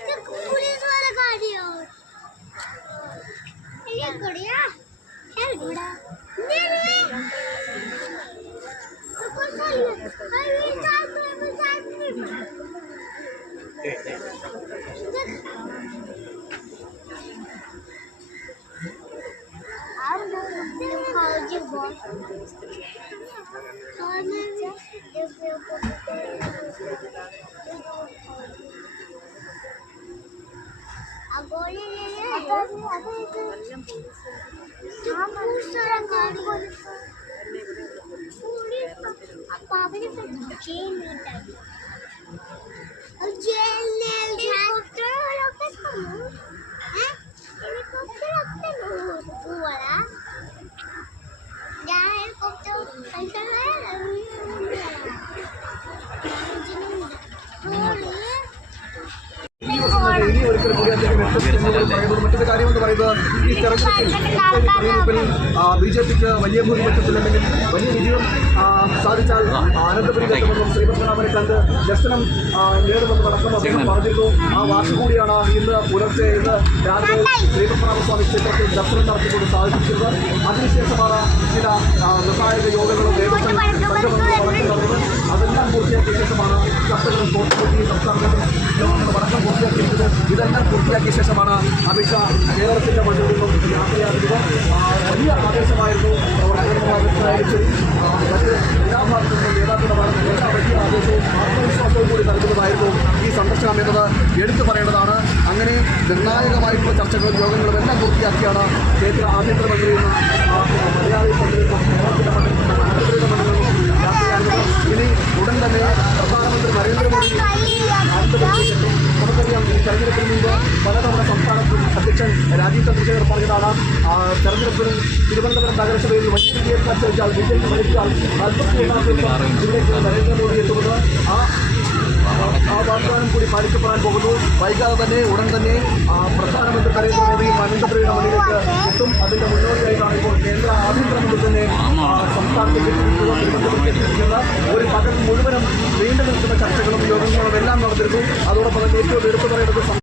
Police वाला गाड़ी हो ये गुड़िया क्या गुड़ा नहीं तो कौन सा है अरे साथ में आप लोग खाओगे बहुत और मैं गोली ले മറ്റൊരു കാര്യമെന്ന് പറയുന്നത് ഈ തെരഞ്ഞെടുപ്പിൽ ബിജെപിക്ക് വലിയ ഭൂരിപക്ഷത്തിലുണ്ടെങ്കിൽ വലിയ വിജയം സാധിച്ചാൽ അനന്തപുരി എത്തുമെന്നും ശ്രീപത്മനാഭനെ കണ്ട് ദർശനം നേടുമെന്നും അടക്കം അദ്ദേഹം പറഞ്ഞിരുന്നു. ആ വാക്ക് കൂടിയാണ് ഇന്ന് പുലർച്ചെ ഇന്ന് രാവിലെ ശ്രീപത്മനാഭസ്വാമി ക്ഷേത്രത്തിൽ ദർശനം നടത്തിക്കൊണ്ട് സാധിച്ചിരുന്നത്. അതിനുശേഷമാണ് ചില നിർണായക യോഗങ്ങളും ദേവസ്വം നടന്നത്. അതെല്ലാം പൂർത്തിയാക്കിയ ശേഷമാണ് ചർച്ചകളും കോർട്ടുകൂടി സംസ്ഥാനത്തും അടക്കം പൂർത്തിയാക്കിയിരുന്നത്. ഇതെല്ലാം പൂർത്തിയാക്കിയ ശേഷമാണ് അമിത്ഷാ കേരളത്തിൻ്റെ മണ്ണിൽ നിന്നും യാത്രയാകുന്നത്. വലിയ ആവേശമായിരുന്നു മറ്റ് എല്ലാ ഭാഗത്തു നിന്നും നേതാക്കളുടെ ഭാഗത്ത് എല്ലാ വലിയ ആവേശവും ആത്മവിശ്വാസവും കൂടി നൽകുന്നതായിരുന്നു ഈ സന്ദർശനം എന്നത് എടുത്തു പറയേണ്ടതാണ്. അങ്ങനെ നിർണായകമായിട്ടുള്ള ചർച്ചകളും യോഗങ്ങളും എല്ലാം പൂർത്തിയാക്കിയാണ് കേന്ദ്ര ആഭ്യന്തരമന്ത്രിയും മലയാളി മന്ത്രിയും കേരളത്തിൻ്റെ മണ്ണിൽ നിന്നും അനന്തപുരിയുടെ മണ്ണിൽ നിന്നും യാത്രയാകുന്നത്. ഇനി ഉടൻ തന്നെ പ്രധാനമന്ത്രി നരേന്ദ്രമോദി അനന്തപുരത്തിലെത്തും. നമുക്കറിയാം ഈ തെരഞ്ഞെടുപ്പിന് മുമ്പ് പലതവണ സംസ്ഥാന അധ്യക്ഷൻ രാജീവ് ചന്ദ്രശേഖർ പറഞ്ഞതാണ് തെരഞ്ഞെടുപ്പിനും തിരുവനന്തപുരം നഗരസഭയിൽ വലിയ വിജയം കാഴ്ചവെച്ചാൽ വിജയം വലിച്ചാൽ 41 ദിവസം ഇവിടേക്ക് നരേന്ദ്രമോദി എത്തുന്നത്. ആ വാഗ്ദാനം കൂടി പാലിക്കപ്പെടാൻ പോകുന്നു. വൈകാതെ തന്നെ ഉടൻ തന്നെ പ്രധാനമന്ത്രി നരേന്ദ്രമോദിയും അനന്തപുരിയുടെ മണ്ണിലേക്ക് എത്തും. അതിൻ്റെ മുന്നോടിയായിട്ടാണ് ഇപ്പോൾ കേന്ദ്ര ആഭ്യന്തരമന്ത്രി തന്നെ സംസ്ഥാനത്തേക്ക് എത്തിയിരിക്കുന്ന ഒരു പകൽ മുഴുവനും നീണ്ടു നിൽക്കുന്ന ചർച്ചകളും യോഗങ്ങളും എല്ലാം നടന്നിരുന്നു. അതോടൊപ്പം തന്നെ ഏറ്റവും എടുത്തു പറയേണ്ടത്